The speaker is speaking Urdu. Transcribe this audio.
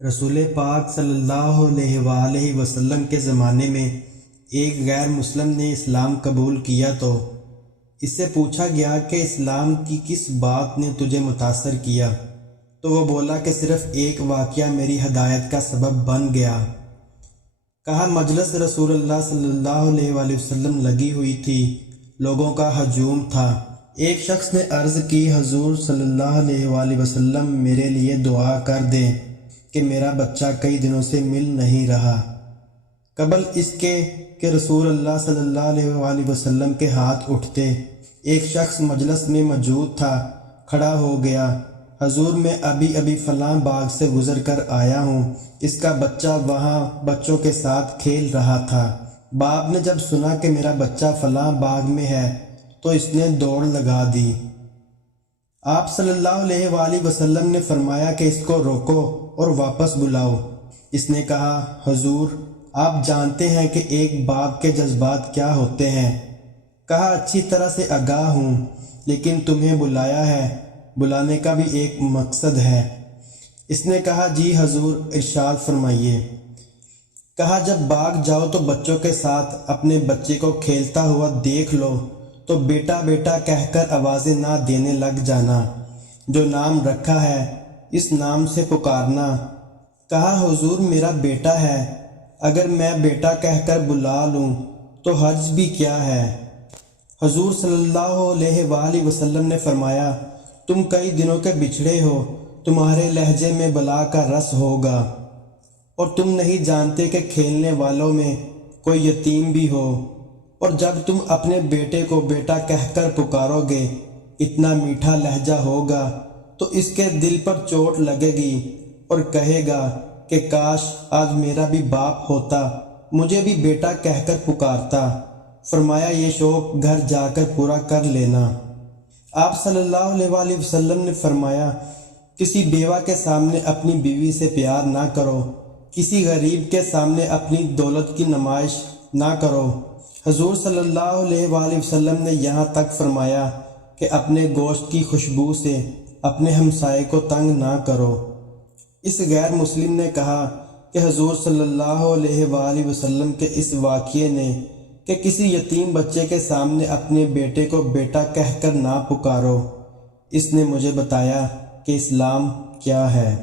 رسول پاک صلی اللہ علیہ وآلہ وسلم کے زمانے میں ایک غیر مسلم نے اسلام قبول کیا تو اس سے پوچھا گیا کہ اسلام کی کس بات نے تجھے متاثر کیا، تو وہ بولا کہ صرف ایک واقعہ میری ہدایت کا سبب بن گیا۔ کہا مجلس رسول اللہ صلی اللہ علیہ وآلہ وسلم لگی ہوئی تھی، لوگوں کا ہجوم تھا۔ ایک شخص نے عرض کی، حضور صلی اللہ علیہ وآلہ وسلم میرے لیے دعا کر دیں کہ میرا بچہ کئی دنوں سے مل نہیں رہا۔ قبل اس کے کہ رسول اللہ صلی اللہ علیہ وآلہ وسلم کے ہاتھ اٹھتے، ایک شخص مجلس میں موجود تھا، کھڑا ہو گیا، حضور میں ابھی فلاں باغ سے گزر کر آیا ہوں، اس کا بچہ وہاں بچوں کے ساتھ کھیل رہا تھا۔ باپ نے جب سنا کہ میرا بچہ فلاں باغ میں ہے تو اس نے دوڑ لگا دی۔ آپ صلی اللہ علیہ وآلہ وسلم نے فرمایا کہ اس کو روکو اور واپس بلاؤ۔ اس نے کہا، حضور آپ جانتے ہیں کہ ایک باپ کے جذبات کیا ہوتے ہیں؟ کہا، اچھی طرح سے آگاہ ہوں، لیکن تمہیں بلایا ہے، بلانے کا بھی ایک مقصد ہے۔ اس نے کہا، جی حضور ارشاد فرمائیے۔ کہا، جب باغ جاؤ تو بچوں کے ساتھ اپنے بچے کو کھیلتا ہوا دیکھ لو تو بیٹا بیٹا کہہ کر آوازیں نہ دینے لگ جانا، جو نام رکھا ہے اس نام سے پکارنا۔ کہا، حضور میرا بیٹا ہے، اگر میں بیٹا کہہ کر بلا لوں تو حرج بھی کیا ہے؟ حضور صلی اللہ علیہ وآلہ وسلم نے فرمایا، تم کئی دنوں کے بچھڑے ہو، تمہارے لہجے میں بلا کا رس ہوگا، اور تم نہیں جانتے کہ کھیلنے والوں میں کوئی یتیم بھی ہو، اور جب تم اپنے بیٹے کو بیٹا کہہ کر پکارو گے، اتنا میٹھا لہجہ ہوگا تو اس کے دل پر چوٹ لگے گی اور کہے گا کہ کاش آج میرا بھی باپ ہوتا، مجھے بھی بیٹا کہہ کر پکارتا۔ فرمایا، یہ شوق گھر جا کر پورا کر لینا۔ آپ صلی اللہ علیہ وآلہ وسلم نے فرمایا، کسی بیوہ کے سامنے اپنی بیوی سے پیار نہ کرو، کسی غریب کے سامنے اپنی دولت کی نمائش نہ کرو۔ حضور صلی اللہ علیہ وآلہ وسلم نے یہاں تک فرمایا کہ اپنے گوشت کی خوشبو سے اپنے ہمسائے کو تنگ نہ کرو۔ اس غیر مسلم نے کہا کہ حضور صلی اللہ علیہ وآلہ وسلم کے اس واقعے نے کہ کسی یتیم بچے کے سامنے اپنے بیٹے کو بیٹا کہہ کر نہ پکارو، اس نے مجھے بتایا کہ اسلام کیا ہے۔